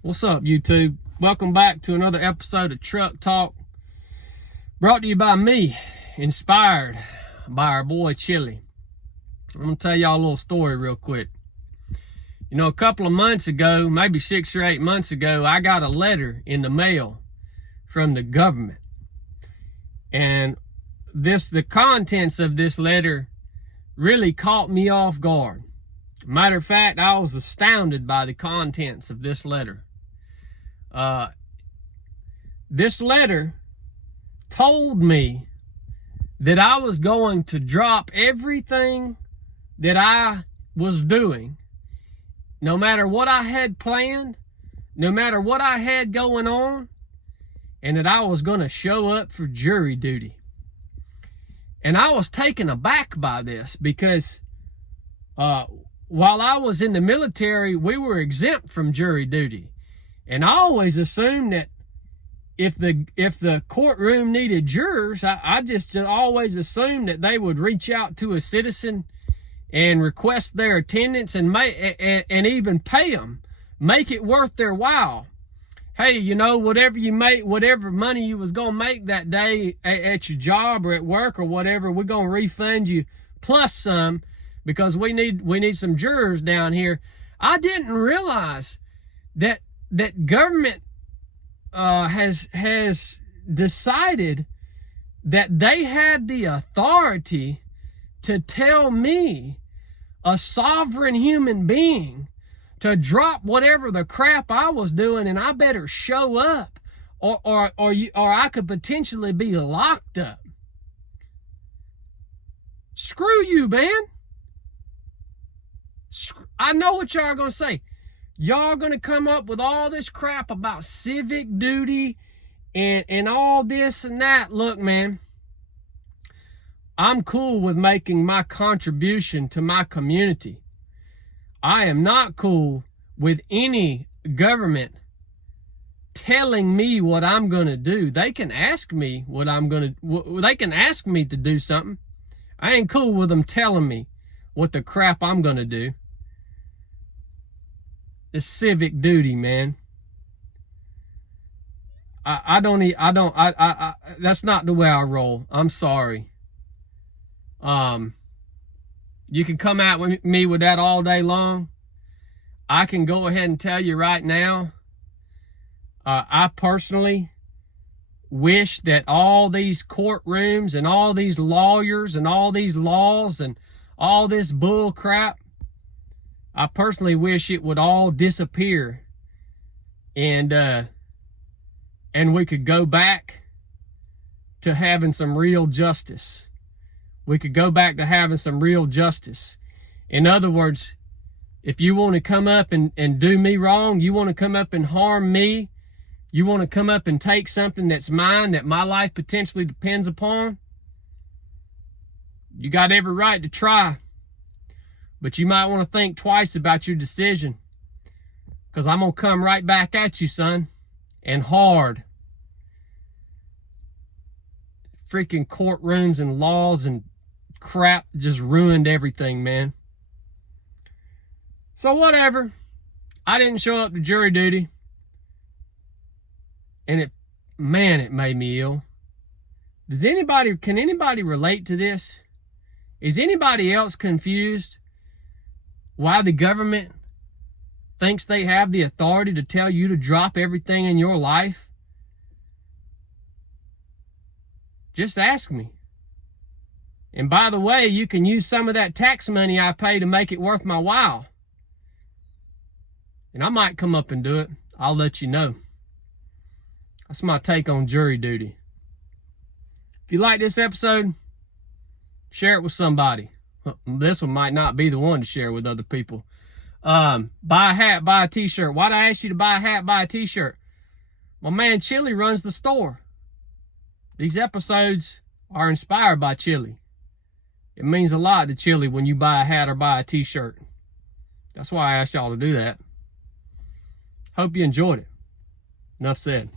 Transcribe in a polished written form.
What's up, YouTube? Welcome back to another episode of Truck Talk, brought to you by me, inspired by our boy Chili. I'm gonna tell y'all a little story real quick. You know, a couple of months ago, maybe 6 or 8 months ago, I got a letter in the mail from the government. And the contents of this letter really caught me off guard. Matter of fact, I was astounded by the contents of this letter. This letter told me that I was going to drop everything that I was doing, no matter what I had planned, no matter what I had going on, and that I was going to show up for jury duty. And I was taken aback by this because while I was in the military, we were exempt from jury duty. And I always assumed that if the courtroom needed jurors, I just always assumed that they would reach out to a citizen and request their attendance and even pay them, make it worth their while. Hey, you know, whatever you make, whatever money you was gonna make that day at your job or at work or whatever, we're gonna refund you plus some because we need some jurors down here. I didn't realize that government has decided that they had the authority to tell me, a sovereign human being, to drop whatever the crap I was doing, and I better show up, or I could potentially be locked up. Screw you, man. I know what y'all are gonna say. Y'all gonna come up with all this crap about civic duty and all this and that. Look, man, I'm cool with making my contribution to my community. I am not cool with any government telling me what I'm gonna do. They can ask me they can ask me to do something. I ain't cool with them telling me what the crap I'm gonna do. The civic duty, man. That's not the way I roll. I'm sorry. You can come at me with that all day long. I can go ahead and tell you right now, I personally wish that all these courtrooms and all these lawyers and all these laws and all this bull crap, I personally wish it would all disappear and we could go back to having some real justice. We could go back to having some real justice. In other words, if you want to come up and do me wrong, you want to come up and harm me, you want to come up and take something that's mine, that my life potentially depends upon, you got every right to try. But you might want to think twice about your decision, because I'm going to come right back at you, son, and hard. Freaking courtrooms and laws and crap just ruined everything, man. So whatever. I didn't show up to jury duty. And it made me ill. Can anybody relate to this? Is anybody else confused why the government thinks they have the authority to tell you to drop everything in your life? Just ask me. And by the way, you can use some of that tax money I pay to make it worth my while. And I might come up and do it. I'll let you know. That's my take on jury duty. If you like this episode, share it with somebody. This one might not be the one to share with other people. Buy a hat, buy a t-shirt. Why'd I ask you to buy a hat, buy a t-shirt? My man Chili runs the store. These episodes are inspired by Chili. It means a lot to Chili when you buy a hat or buy a t-shirt. That's why I asked y'all to do that. Hope you enjoyed it. Enough said.